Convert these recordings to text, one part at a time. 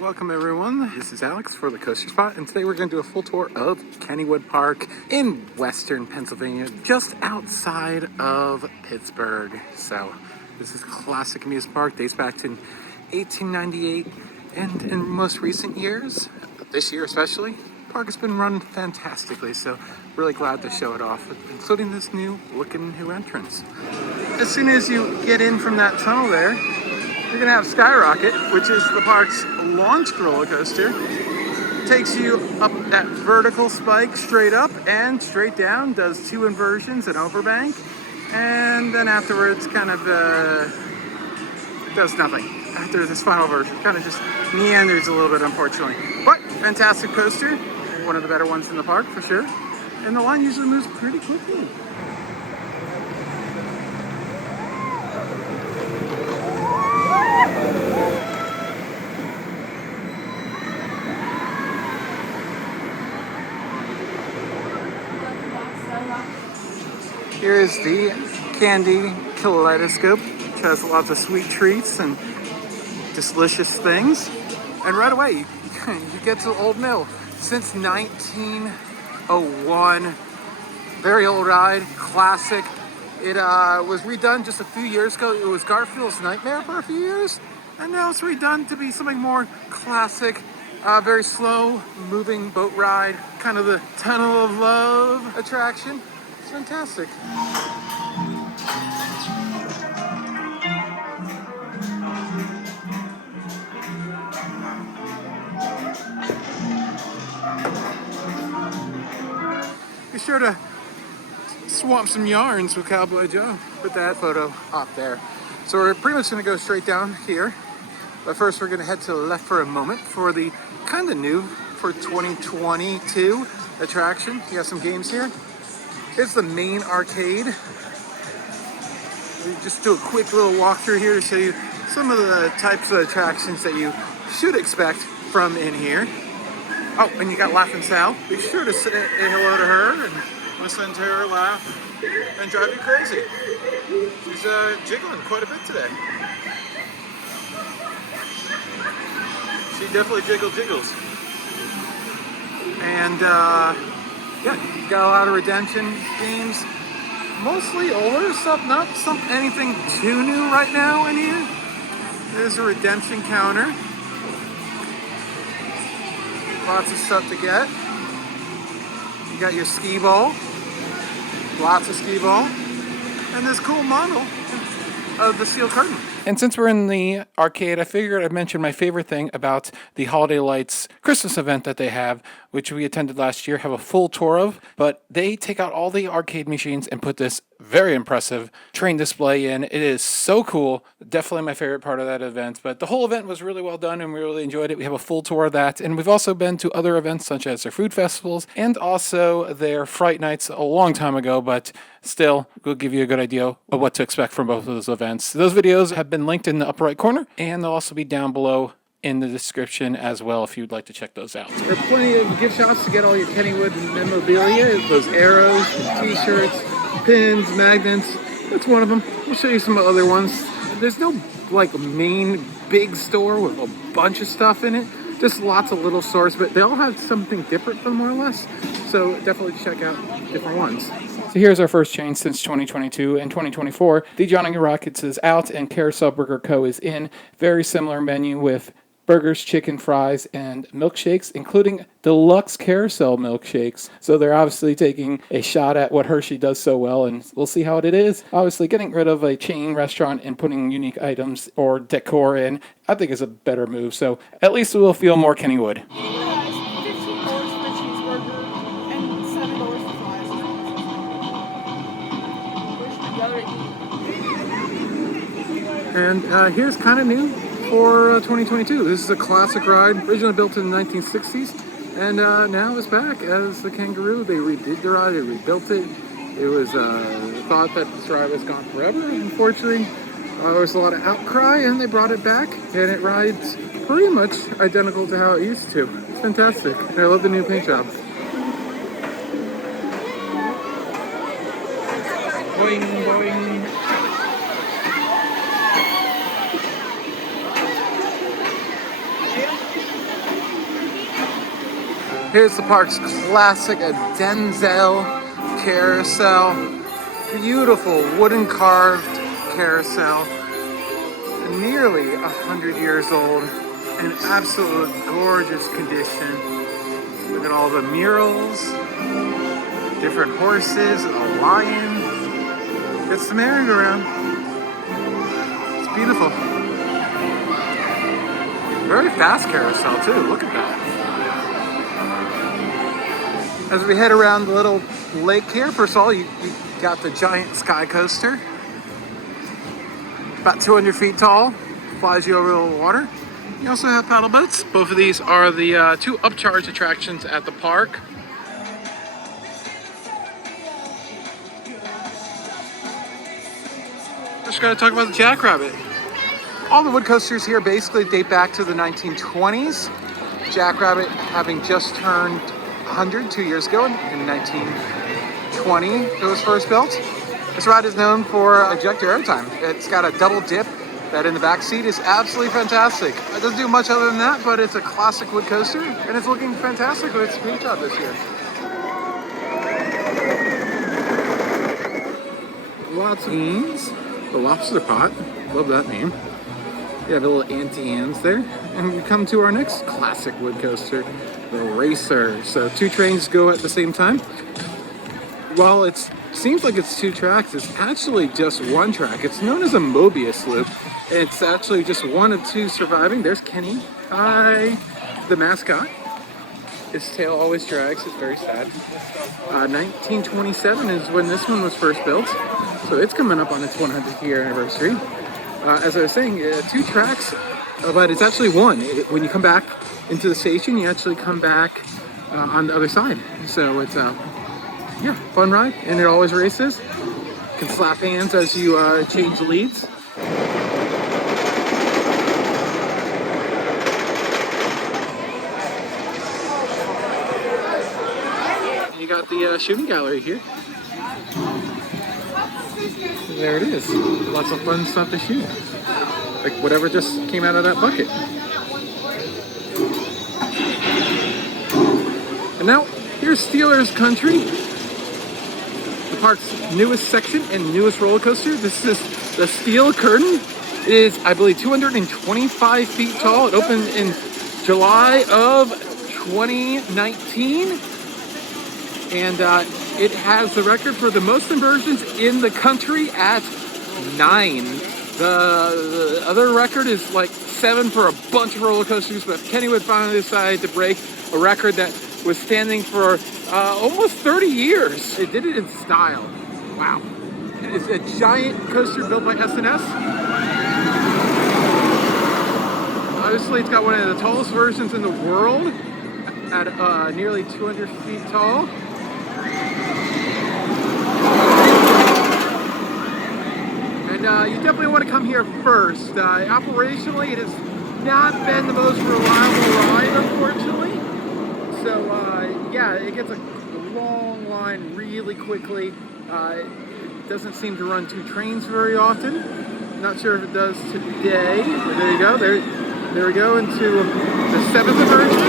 Welcome everyone, this is Alex for the Coaster Spot, and today we're going to do a full tour of Kennywood Park in western Pennsylvania, just outside of Pittsburgh. So this is a classic amusement park, dates back to 1898, and in most recent years, this year especially, the park has been run fantastically, so really glad to show it off, including this new entrance. As soon as you get in from that tunnel there, you're gonna have Skyrocket, which is the park's launch roller coaster. Takes you up that vertical spike straight up and straight down, does 2 inversions, an overbank, and then afterwards kind of does nothing. After this final version, kind of just meanders a little bit, unfortunately. But fantastic coaster, one of the better ones in the park for sure. And the line usually moves pretty quickly. Here is the candy kaleidoscope, which has lots of sweet treats and delicious things. And right away, you get to Old Mill. Since 1901, very old ride, classic. It was redone just a few years ago. It was Garfield's Nightmare for a few years, and now it's redone to be something more classic. Very slow moving boat ride, kind of the Tunnel of Love attraction. It's fantastic. Be sure to swap some yarns with Cowboy Joe. Put that photo up there. So we're pretty much going to go straight down here. But first we're going to head to the left for a moment for the kind of new for 2022 attraction. You got some games here. Here's the main arcade. We just do a quick little walkthrough here to show you some of the types of attractions that you should expect from in here. Oh, and you got Laughing Sal. Be sure to say hello to her and listen to her laugh and drive you crazy. She's jiggling quite a bit today. She definitely jiggles. And yeah, got a lot of redemption games. Mostly older stuff, not anything too new right now in here. There's a redemption counter. Lots of stuff to get. You got your skee ball. Lots of skee ball. And this cool model of the steel curtain. And since we're in the arcade, I figured I'd mention my favorite thing about the Holiday Lights Christmas event that they have, which we attended last year, have a full tour of. But they take out all the arcade machines and put this very impressive train display in. It is so cool. Definitely my favorite part of that event. But the whole event was really well done and we really enjoyed it. We have a full tour of that. And we've also been to other events such as their food festivals and also their Fright Nights a long time ago. But still, we'll give you a good idea of what to expect from both of those events. Those videos have been linked in the upper right corner, and they'll also be down below in the description as well if you'd like to check those out. There are plenty of gift shops to get all your Kennywood memorabilia, those arrows, t-shirts, pins, magnets. That's one of them. I'll show you some other ones. There's no like main big store with a bunch of stuff in it. Just lots of little stores, but they all have something different from more or less. So definitely check out different ones. So here's our first change since 2022 and 2024. The Johnny Rockets is out and Carousel Burger Co. is in. Very similar menu with burgers, chicken fries, and milkshakes, including deluxe carousel milkshakes. So they're obviously taking a shot at what Hershey does so well, and we'll see how it is. Obviously, getting rid of a chain restaurant and putting unique items or decor in, I think is a better move. So at least we'll feel more Kennywood. And here's kind of new for 2022. This is a classic ride, originally built in the 1960s, and now it's back as the Kangaroo. They redid the ride, they rebuilt it. It was thought that this ride was gone forever. Unfortunately, there was a lot of outcry, and they brought it back, and it rides pretty much identical to how it used to. It's fantastic. I love the new paint job. Boing, boing. Here's the park's classic Denzel carousel. Beautiful wooden carved carousel. Nearly 100 years old. In absolute gorgeous condition. Look at all the murals. Different horses, a lion. It's the merry-go-round. It's beautiful. Very fast carousel too, look at that. As we head around the little lake here, first of all, you got the giant sky coaster. About 200 feet tall, flies you over the water. You also have paddle boats. Both of these are the two upcharge attractions at the park. Just gotta talk about the Jackrabbit. All the wood coasters here basically date back to the 1920s. Jackrabbit having just turned 100 2 years ago in 1920 it was first built. This ride is known for ejector airtime. It's got a double dip that in the back seat is absolutely fantastic. It doesn't do much other than that, but it's a classic wood coaster and it's looking fantastic with its paint job this year. Lots of beans. The lobster pot, love that name. You have a little Auntie Anne's there. And we come to our next classic wood coaster, the Racer. So two trains go at the same time. While it seems like it's two tracks, it's actually just one track. It's known as a Mobius loop. It's actually just one of two surviving. There's Kenny, hi, the mascot. His tail always drags, it's very sad. 1927 is when this one was first built. So it's coming up on its 100th year anniversary. As I was saying, two tracks, but it's actually one. When you come back into the station, you actually come back on the other side. So it's yeah, fun ride, and it always races. You can slap hands as you change the leads. You got the shooting gallery here. There it is. Lots of fun stuff to shoot. Like whatever just came out of that bucket. And now, here's Steelers Country. The park's newest section and newest roller coaster. This is the Steel Curtain. It is, I believe, 225 feet tall. It opened in July of 2019. And it has the record for the most inversions in the country at 9. The other record is like 7 for a bunch of roller coasters, but Kennywood finally decided to break a record that was standing for almost 30 years. It did it in style. Wow. It's a giant coaster built by S&S. Obviously, it's got one of the tallest versions in the world at nearly 200 feet tall. And you definitely want to come here first. Operationally, it has not been the most reliable ride, unfortunately. So, yeah, it gets a long line really quickly. It doesn't seem to run two trains very often. Not sure if it does today. But there you go. There we go into the 7th version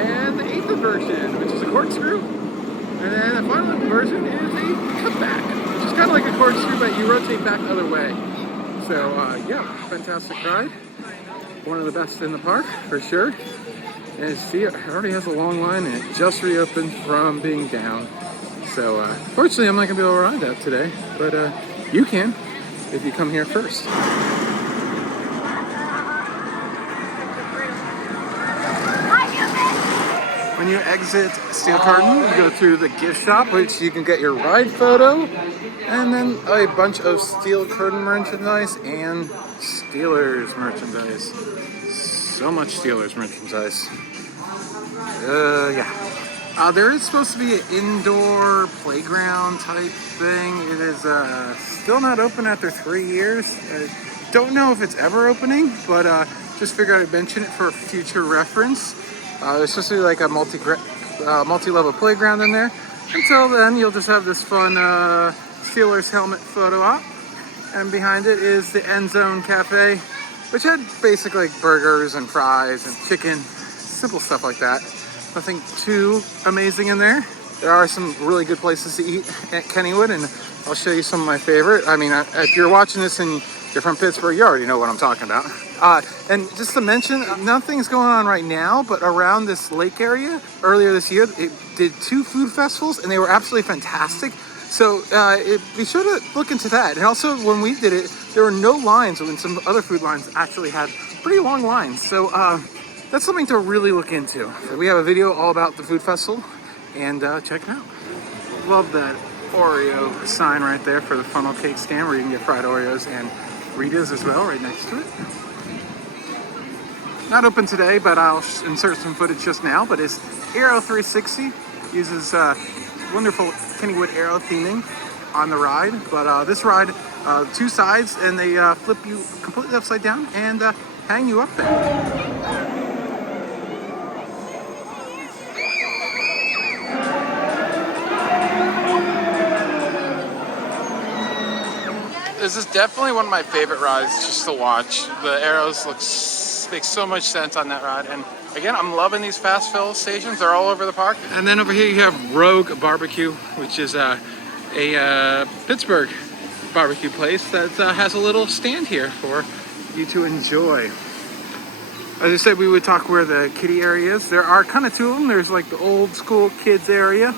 and the 8th version, which is a corkscrew. And then the final version is a cutback, which is kind of like a corkscrew, but you rotate back the other way. So, yeah, fantastic ride. One of the best in the park, for sure. And see, it already has a long line, and it just reopened from being down. So, fortunately, I'm not going to be able to ride that today, but you can if you come here first. When you exit Steel Curtain, you go through the gift shop, which you can get your ride photo, and then a bunch of Steel Curtain merchandise and Steelers merchandise. So much Steelers merchandise. Yeah. There is supposed to be an indoor playground type thing. It is still not open after 3 years. I don't know if it's ever opening, but just figured I'd mention it for future reference. It's supposed to be like a multi-level playground in there. Until then, you'll just have this fun Steelers helmet photo op. And behind it is the End Zone Cafe, which had basically like burgers and fries and chicken, simple stuff like that. Nothing too amazing in there. There are some really good places to eat at Kennywood, and I'll show you some of my favorite. I mean, if you're watching this and you're from Pittsburgh, you already know what I'm talking about. And just to mention, nothing's going on right now, but around this lake area, earlier this year, it did 2 food festivals, and they were absolutely fantastic. So be sure to look into that. And also, when we did it, there were no lines, when some other food lines actually had pretty long lines. So that's something to really look into. So we have a video all about the food festival, and check it out. Love that Oreo sign right there for the funnel cake stand, where you can get fried Oreos and Ritas as well, right next to it. Not open today, but I'll insert some footage just now. But it's Aero 360, uses wonderful Kennywood Aero theming on the ride. But this ride, 2 sides, and they flip you completely upside down and hang you up there. This is definitely one of my favorite rides just to watch. The arrows make so much sense on that ride. And again, I'm loving these fast fill stations. They're all over the park. And then over here you have Rogue Barbecue, which is a Pittsburgh barbecue place that has a little stand here for you to enjoy. As I said, we would talk where the kiddie area is. There are kind of 2 of them. There's like the old school kids area.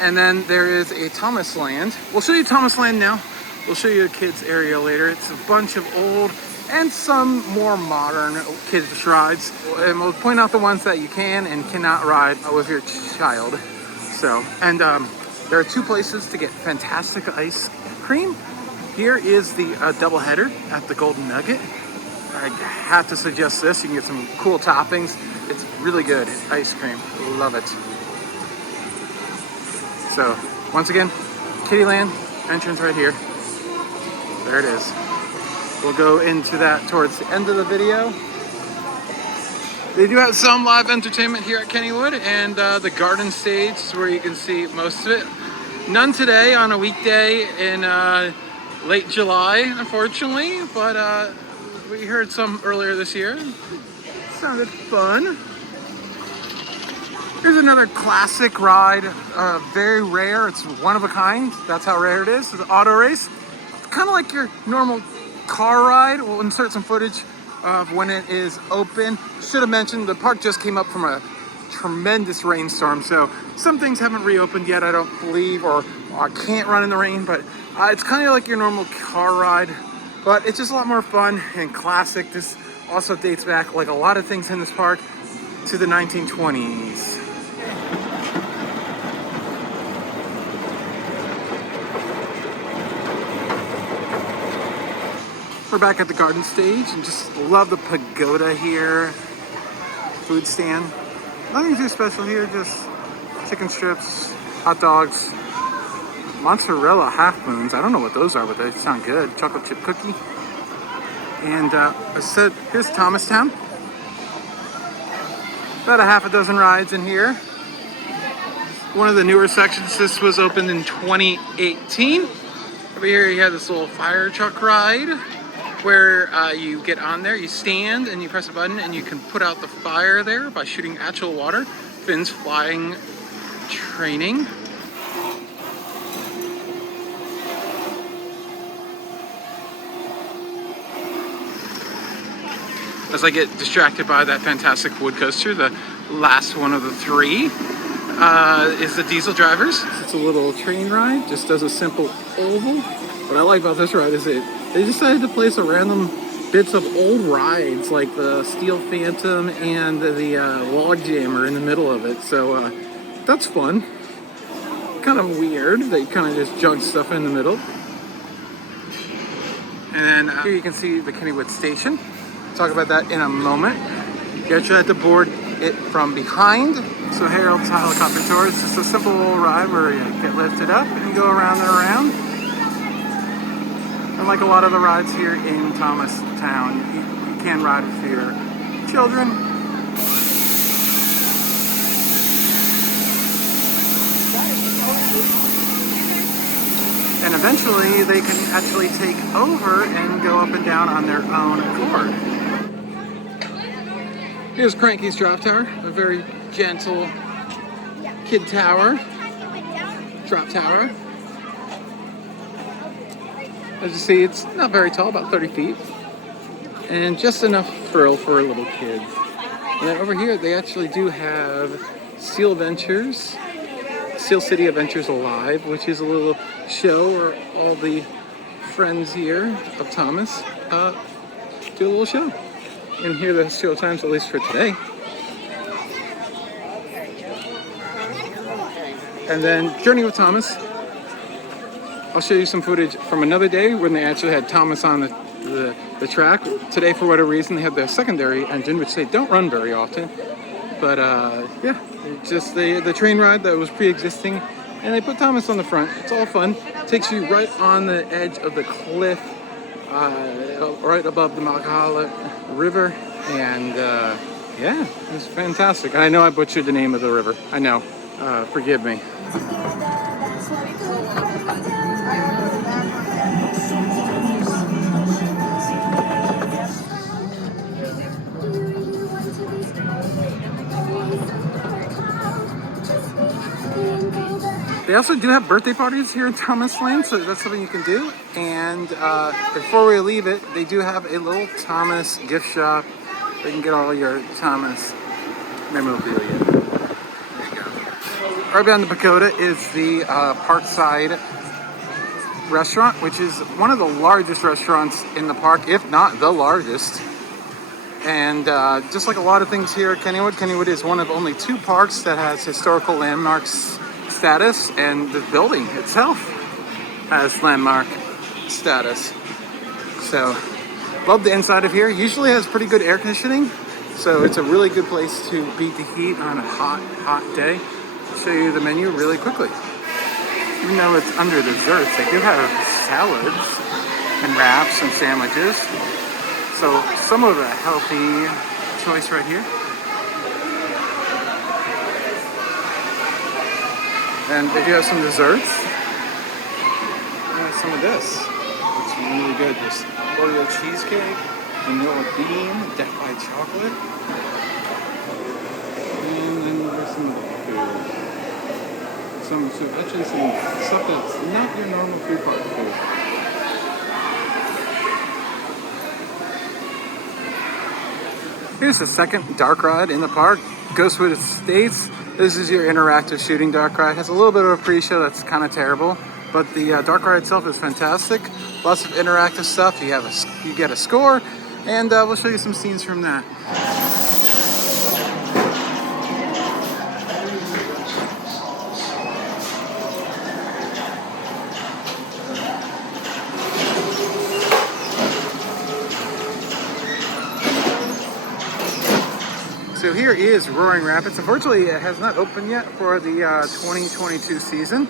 And then there is a Thomas Land. We'll show you Thomas Land now. We'll show you a kids area later. It's a bunch of old and some more modern kids rides. And we'll point out the ones that you can and cannot ride with your child. So, and there are 2 places to get fantastic ice cream. Here is the doubleheader at the Golden Nugget. I have to suggest this. You can get some cool toppings. It's really good ice cream. Love it. So, once again, Kiddieland, entrance right here. There it is. We'll go into that towards the end of the video. They do have some live entertainment here at Kennywood, and the garden stage is where you can see most of it. None today on a weekday in late July, unfortunately, but we heard some earlier this year. Sounded fun. Here's another classic ride, very rare. It's one of a kind. That's how rare it is. It's an auto race. It's kind of like your normal car ride. We'll insert some footage of when it is open. Should have mentioned the park just came up from a tremendous rainstorm, so some things haven't reopened yet, I don't believe, or can't run in the rain, but it's kind of like your normal car ride, but it's just a lot more fun and classic. This also dates back, like a lot of things in this park, to the 1920s. We're back at the garden stage and just love the pagoda here. Food stand. Nothing too special here, just chicken strips, hot dogs, mozzarella half moons. I don't know what those are, but they sound good. Chocolate chip cookie. And as I said, here's Thomastown. About a half a dozen rides in here. One of the newer sections, this was opened in 2018. Over here you have this little fire truck ride, where you get on there, you stand and you press a button and you can put out the fire there by shooting actual water. Fins flying training. As I get distracted by that fantastic wood coaster, the last one of the 3 is the Diesel Drivers. It's a little train ride, just does a simple oval. What I like about this ride is they decided to place a random bits of old rides like the Steel Phantom and the Log Jammer in the middle of it. So that's fun. Kind of weird. They kind of just junk stuff in the middle. And then here you can see the Kennywood station. Talk about that in a moment. You actually have to board it from behind. So Harold's Helicopter Tour is just a simple little ride where you get lifted up and you go around and around. And like a lot of the rides here in Thomastown, you can ride with your children. And eventually they can actually take over and go up and down on their own accord. Here's Cranky's drop tower, a very gentle kid tower, drop tower. As you see, it's not very tall, about 30 feet, and just enough thrill for little kids. And then over here, they actually do have Steel City Adventures Alive, which is a little show where all the friends here of Thomas do a little show. And here are the show times, at least for today. And then Journey with Thomas. I'll show you some footage from another day when they actually had Thomas on the track. Today, for whatever reason, they have their secondary engine, which they don't run very often. But yeah, just the train ride that was pre-existing, and they put Thomas on the front. It's all fun. Takes you right on the edge of the cliff, right above the Malkahala River, and yeah, it's fantastic. I know I butchered the name of the river. I know. Forgive me. They also do have birthday parties here in Thomas Lane, so that's something you can do. And before we leave it, they do have a little Thomas gift shop. You can get all your Thomas memorabilia. There you go. Right behind the pagoda is the Parkside restaurant, which is one of the largest restaurants in the park, if not the largest. And just like a lot of things here at Kennywood is one of only 2 parks that has historical landmarks status, and the building itself has landmark status. So, love the inside of here. Usually has pretty good air conditioning, so it's a really good place to beat the heat on a hot day. I'll show you the menu really quickly. Even though it's under desserts, they do have salads and wraps and sandwiches. So, some of a healthy choice right here. And they do have some desserts. And some of this. It's really good. There's Oreo cheesecake, vanilla bean, decked by chocolate. And then there's some food. Actually some stuff that's not your normal food park food. Here's the second dark ride in the park, Ghostwood Estates. This is your interactive shooting dark ride. It has a little bit of a pre-show that's kind of terrible, but the dark ride itself is fantastic. Lots of interactive stuff. You get a score, and we'll show you some scenes from that. So here is Roaring Rapids. Unfortunately, it has not opened yet for the 2022 season.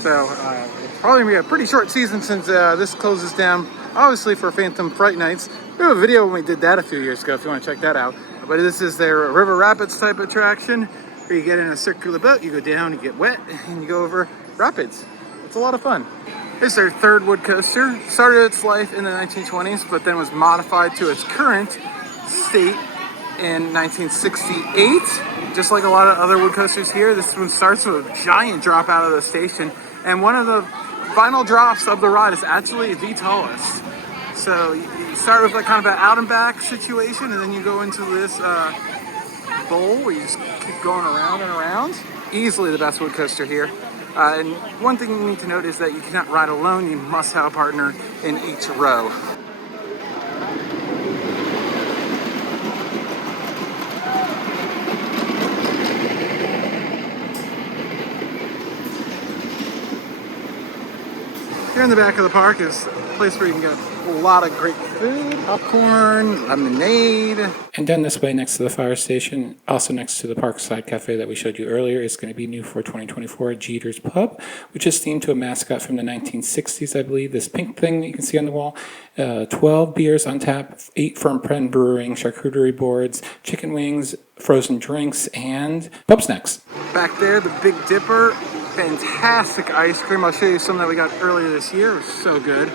So it's probably going to be a pretty short season since this closes down, obviously, for Phantom Fright Nights. We have a video when we did that a few years ago if you want to check that out. But this is their River Rapids type attraction where you get in a circular boat, you go down, you get wet, and you go over rapids. It's a lot of fun. This is their third wood coaster. Started its life in the 1920s, but then was modified to its current state in 1968. Just like a lot of other wood coasters here, this one starts with a giant drop out of the station, and one of the final drops of the ride is actually the tallest. So you start with like kind of an out and back situation, and then you go into this bowl where you just keep going around and around. Easily the best wood coaster here. And one thing you need to note is that you cannot ride alone. You must have a partner in each row. Here in the back of the park is a place where you can get a lot of great food, popcorn, lemonade. And down this way next to the fire station, also next to the Parkside Cafe that we showed you earlier, is going to be new for 2024, Jeter's Pub, which is themed to a mascot from the 1960s, I believe. This pink thing that you can see on the wall. 12 beers on tap, 8 from Pren Brewing, charcuterie boards, chicken wings, frozen drinks, and pub snacks. Back there, the Big Dipper. Fantastic ice cream. I'll show you some that we got earlier this year. It was so good.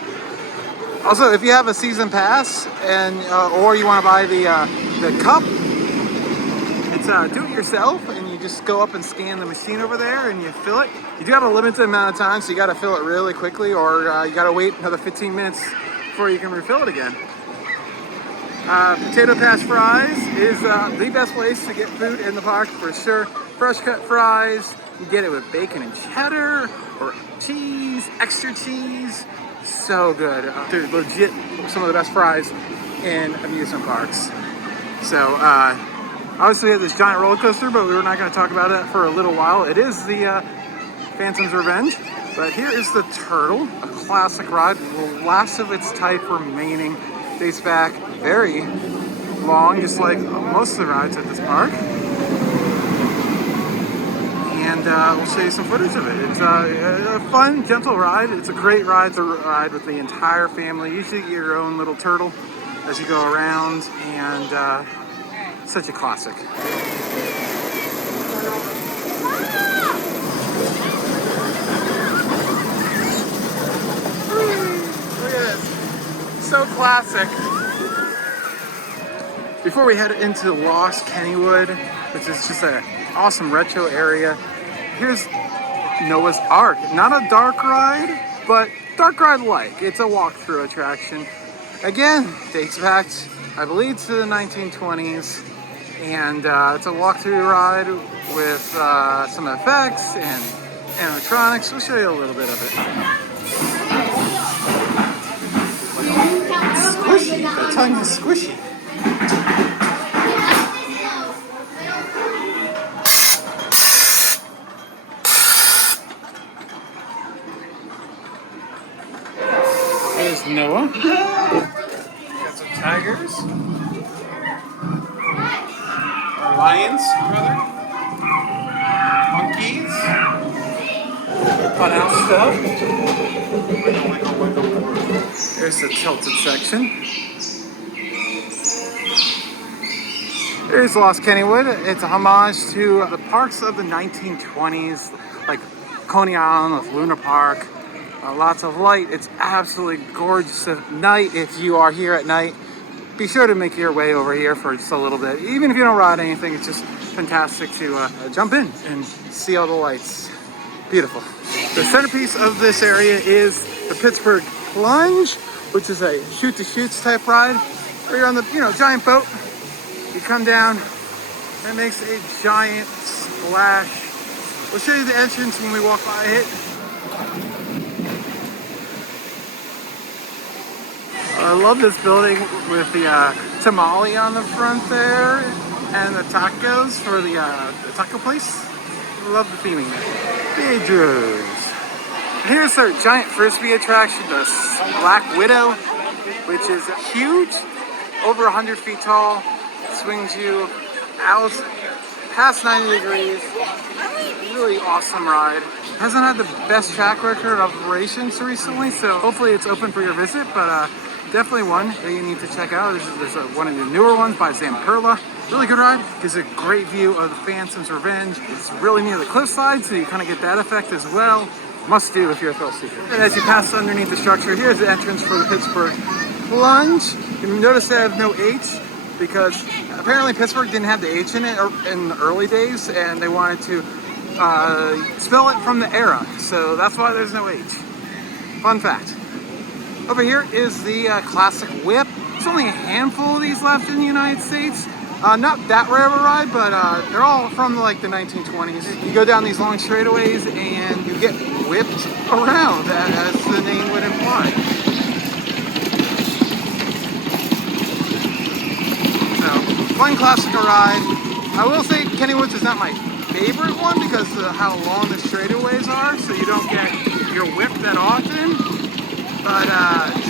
Also, if you have a season pass and or you want to buy the cup, It's do it yourself, and you just go up and scan the machine over there and you fill it. You do have a limited amount of time, so you got to fill it really quickly, or you got to wait another 15 minutes before you can refill it again. Potato Patch Fries is the best place to get food in the park for sure. Fresh cut fries, you get it with bacon and cheddar, or cheese, extra cheese. So good. They're legit some of the best fries in amusement parks. So, obviously we have this giant roller coaster, but we're not going to talk about it for a little while. It is the Phantom's Revenge, but here is the Turtle, a classic ride, the last of its type remaining. Dates back very long, just like most of the rides at this park. And we'll show you some footage of it. It's a fun, gentle ride. It's a great ride to ride with the entire family. Usually you get your own little turtle as you go around, and such a classic. Look at this. So classic. Before we head into Lost Kennywood, which is just an awesome retro area, here's Noah's Ark. Not a dark ride, but dark ride-like. It's a walkthrough attraction. Again, dates back, I believe, to the 1920s. And it's a walkthrough ride with some effects and animatronics. We'll show you a little bit of it. It's squishy. The tongue is squishy. There's Noah. Got some tigers. Lions, rather. Monkeys. Fun house stuff. There's the tilted section. There's Lost Kennywood. It's a homage to the parks of the 1920s, like Coney Island with Luna Park. Lots of light. It's absolutely gorgeous at night. If you are here at night, be sure to make your way over here for just a little bit. Even if you don't ride anything, it's just fantastic to jump in and see all the lights. Beautiful. The centerpiece of this area is the Pittsburgh Plunge, which is a shoot-to-shoots type ride, where you're on the giant boat. You come down, and it makes a giant splash. We'll show you the entrance when we walk by it. I love this building with the tamale on the front there and the tacos for the taco place. I love the theming there. Pedro's. Here's our giant frisbee attraction, the Black Widow, which is huge, over 100 feet tall, swings you out past 90 degrees. Really awesome ride. Hasn't had the best track record of operations recently, so hopefully it's open for your visit, but definitely one that you need to check out. There's one of the newer ones by Zamperla. Really good ride. Gives a great view of the Phantom's Revenge. It's really near the cliffside, so you kind of get that effect as well. Must do if you're a thrill seeker. And as you pass underneath the structure, here's the entrance for the Pittsburgh Plunge. You notice they have no H because apparently Pittsburgh didn't have the H in it in the early days, and they wanted to spell it from the era. So that's why there's no H. Fun fact. Over here is the classic whip. There's only a handful of these left in the United States. Not that rare of a ride, but they're all from like the 1920s. You go down these long straightaways and you get whipped around, as the name would imply. So, fun classic ride. I will say Kennywood is not my favorite one because of how long the straightaways are, so you don't get your whip that often. But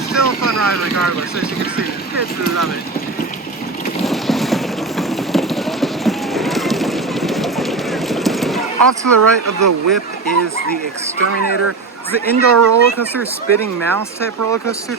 still a fun ride regardless. As you can see, kids love it. Off to the right of the whip is the Exterminator. It's the indoor roller coaster, spitting mouse type roller coaster.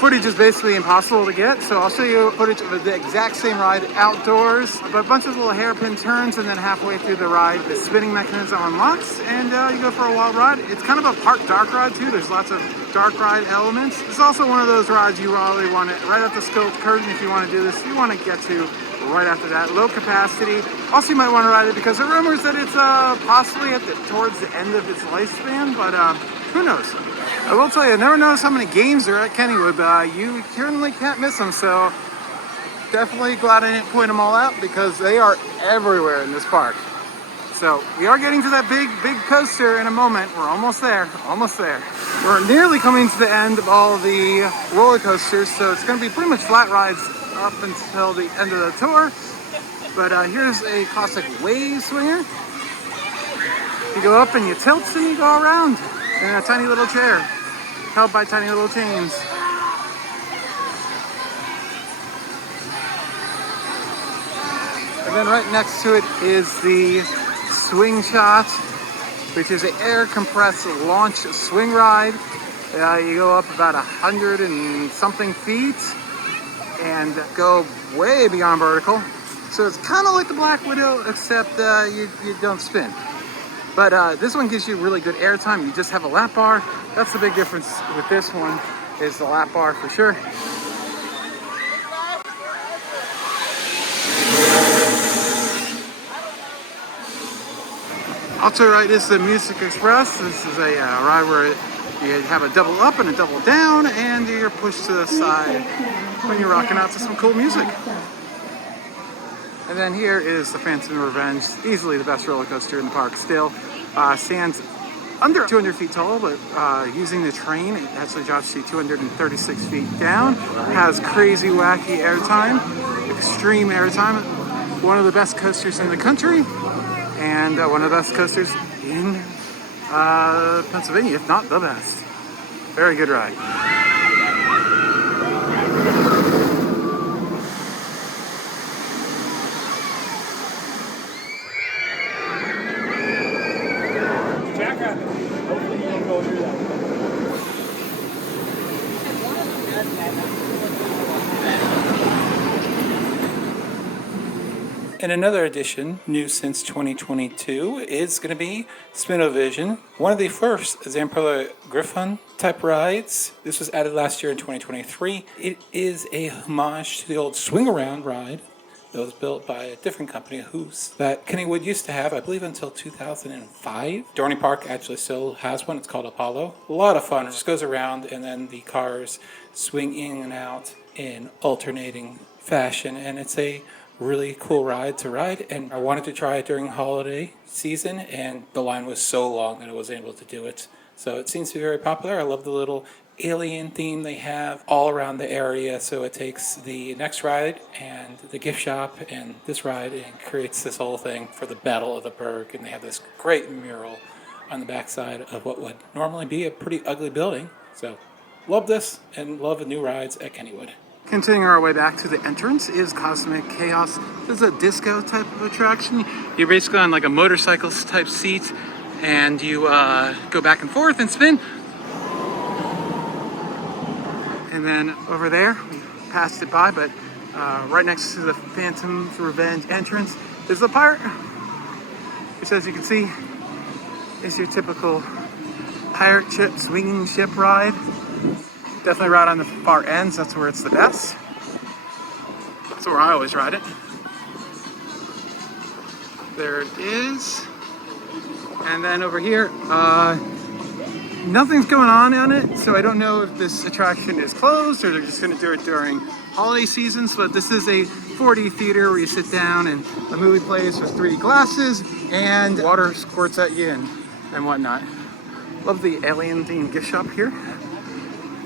Footage is basically impossible to get, so I'll show you footage of the exact same ride outdoors. But a bunch of little hairpin turns, and then halfway through the ride, the spinning mechanism unlocks, and you go for a wild ride. It's kind of a park dark ride too. There's lots of dark ride elements. It's also one of those rides you really want to, right at the scope curtain, if you want to do this, you want to get to right after that. Low capacity. Also, you might want to ride it because there are rumors that it's possibly towards the end of its lifespan, but who knows? I will tell you, I never noticed how many games are at Kennywood, but you certainly can't miss them, so definitely glad I didn't point them all out because they are everywhere in this park. So we are getting to that big coaster in a moment. We're almost there, almost there. We're nearly coming to the end of all the roller coasters, so it's going to be pretty much flat rides up until the end of the tour. But here's a classic wave swinger. You go up and you tilt and you go around in a tiny little chair, held by tiny little chains. And then right next to it is the Swing Shot, which is an air compressed launch swing ride. You go up about 100 and something feet and go way beyond vertical. So it's kind of like the Black Widow, except you don't spin. But this one gives you really good air time. You just have a lap bar. That's the big difference with this one, is the lap bar for sure. Also, right, this is the Music Express. This is a ride where you have a double up and a double down, and you're pushed to the side when you're rocking out to some cool music. And then here is the Phantom Revenge, easily the best roller coaster in the park still. Stands under 200 feet tall, but using the train, it actually drops you 236 feet down. Has crazy, wacky airtime, extreme airtime. One of the best coasters in the country. And one of the best coasters in Pennsylvania, if not the best. Very good ride. Hopefully you don't go through that. And another addition, new since 2022, is going to be Spin-O-Vision, one of the first Zamperla Griffon type rides. This was added last year in 2023. It is a homage to the old swing around ride that was built by a different company, that Kennywood used to have, I believe, until 2005. Dorney Park actually still has one. It's called Apollo. A lot of fun. It just goes around, and then the cars swing in and out in alternating fashion, and it's a really cool ride to ride. And I wanted to try it during holiday season, and the line was so long that I wasn't able to do it. So it seems to be very popular. I love the little alien theme they have all around the area. So it takes the next ride and the gift shop and this ride and creates this whole thing for the Battle of the Berg. And they have this great mural on the backside of what would normally be a pretty ugly building. So love this and love the new rides at Kennywood. Continuing our way back to the entrance is Cosmic Chaos. This is a disco type of attraction. You're basically on like a motorcycle type seat, and you go back and forth and spin. And then over there, we passed it by, but right next to the Phantom's Revenge entrance is the pirate, which, as you can see, is your typical pirate ship, swinging ship ride. Definitely ride on the far ends, that's where it's the best. That's where I always ride it. There it is. And then over here, nothing's going on it, so I don't know if this attraction is closed or they're just going to do it during holiday seasons, but this is a 4D theater where you sit down and a movie plays with 3D glasses and water squirts at you and whatnot. Love the alien themed gift shop here.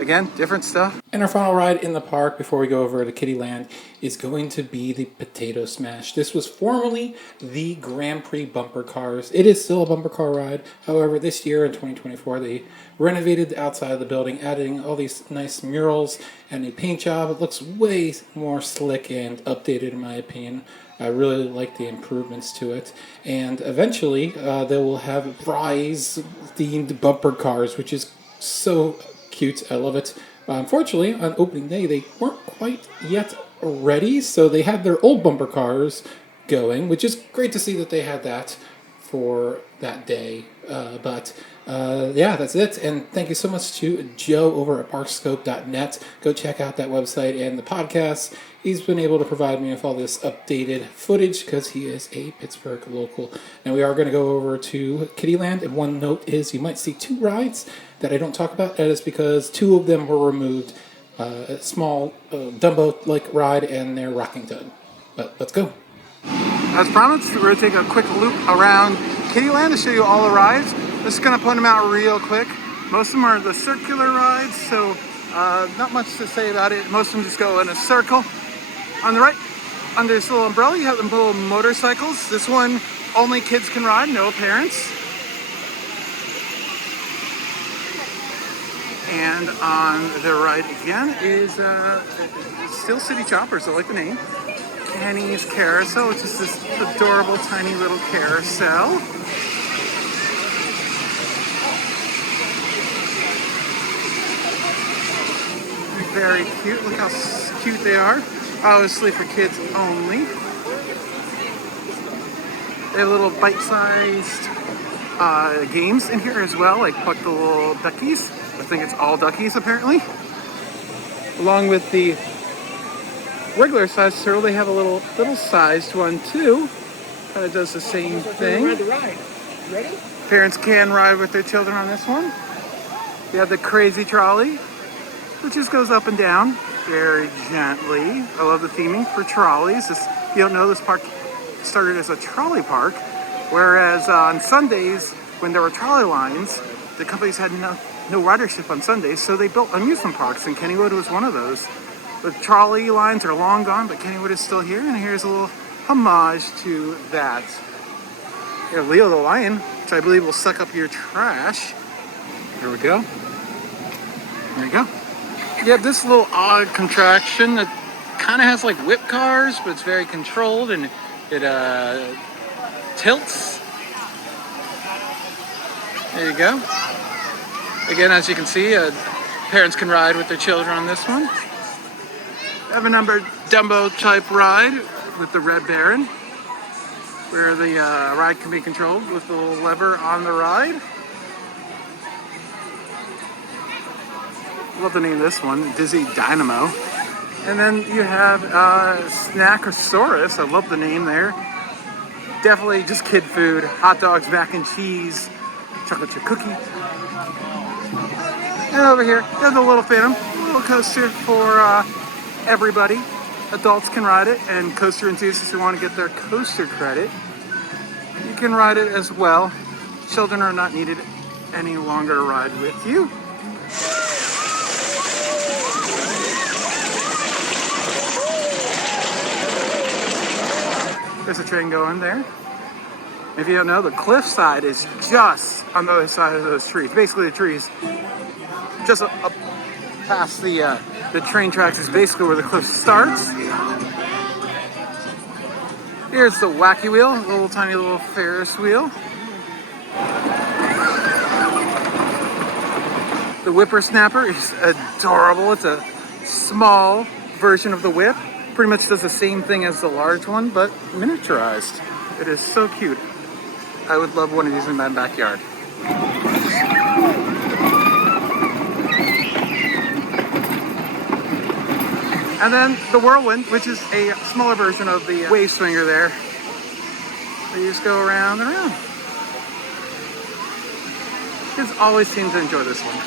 Again, different stuff. And our final ride in the park before we go over to Kiddieland is going to be the Potato Smash. This was formerly the Grand Prix bumper cars. It is still a bumper car ride. However, this year in 2024, they renovated the outside of the building, adding all these nice murals and a paint job. It looks way more slick and updated in my opinion. I really like the improvements to it. And eventually, they will have prize-themed bumper cars, which is so cute. I love it. Unfortunately, on opening day, they weren't quite yet ready, so they had their old bumper cars going, which is great to see that they had that for that day. Yeah, that's it. And thank you so much to Joe over at parkscope.net. Go check out that website and the podcast. He's been able to provide me with all this updated footage because he is a Pittsburgh local. And we are going to go over to Kiddieland. And one note is you might see 2 rides that I don't talk about. That is because 2 of them were removed. A small Dumbo-like ride and their rocking tub. But let's go. As promised, we're going to take a quick loop around Kiddieland to show you all the rides. Just going to point them out real quick. Most of them are the circular rides, so not much to say about it. Most of them just go in a circle. On the right, under this little umbrella, you have the little motorcycles. This one, only kids can ride, no parents. And on the right again is still City Choppers, I like the name. Kenny's Carousel, which is this adorable tiny little carousel. Very cute. Look how cute they are. Obviously for kids only. They have little bite-sized games in here as well, like the little duckies. I think it's all duckies apparently. Along with the regular sized turtle, they have a little sized one too. Kind of does the same thing. Ride the ride. Ready? Parents can ride with their children on this one. You have the crazy trolley, which just goes up and down very gently. I love the theming for trolleys. If you don't know, this park started as a trolley park, whereas on Sundays, when there were trolley lines, the companies had no ridership on Sundays, so they built amusement parks, and Kennywood was one of those. The trolley lines are long gone, but Kennywood is still here, and here's a little homage to that. Here, Leo the lion, which I believe will suck up your trash. Here we go. There you go. You have this little odd contraction that kind of has like whip cars, but it's very controlled, and it tilts. There you go. Again, as you can see, parents can ride with their children on this one. I have a number Dumbo type ride with the Red Baron, where the ride can be controlled with the little lever on the ride. Love the name of this one, Dizzy Dynamo. And then you have Snackosaurus. I love the name there. Definitely just kid food. Hot dogs, mac and cheese, chocolate chip cookie. And over here, you have the little Phantom, a little coaster for everybody. Adults can ride it, and coaster enthusiasts who want to get their coaster credit, you can ride it as well. Children are not needed any longer to ride with you. There's a train going there. If you don't know, the cliffside is just on the other side of those trees. Basically, the trees just up past the train tracks is basically where the cliff starts. Here's the Wacky Wheel, a little tiny little Ferris wheel. The Whippersnapper is adorable. It's a small version of the whip. Pretty much does the same thing as the large one, but miniaturized. It is so cute. I would love one of these in my backyard. And then the Whirlwind, which is a smaller version of the wave swinger there. They just go around and around. Kids always seem to enjoy this one.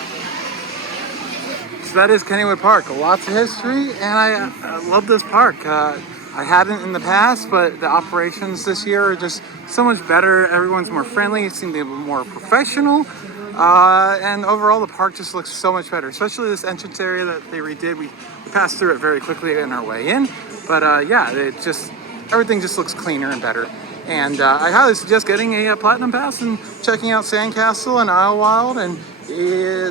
So that is Kennywood Park. Lots of history, and I love this park. I hadn't in the past, but the operations this year are just so much better. Everyone's more friendly. It seemed to be more professional. And overall, the park just looks so much better, especially this entrance area that they redid. We passed through it very quickly on our way in, but yeah, everything just looks cleaner and better. And I highly suggest getting a Platinum Pass and checking out Sandcastle and Islewild and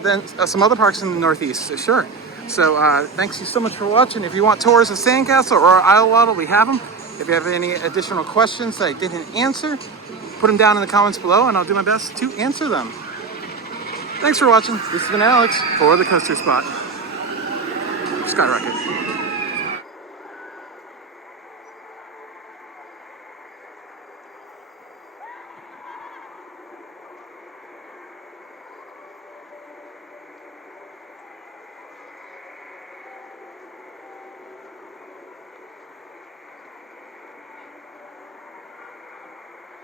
then some other parks in the Northeast, sure. So thanks you so much for watching. If you want tours of Sandcastle or Islewild, we have them. If you have any additional questions that I didn't answer, put them down in the comments below and I'll do my best to answer them. Thanks for watching. This has been Alex for the Coaster Spot. Skyrocket.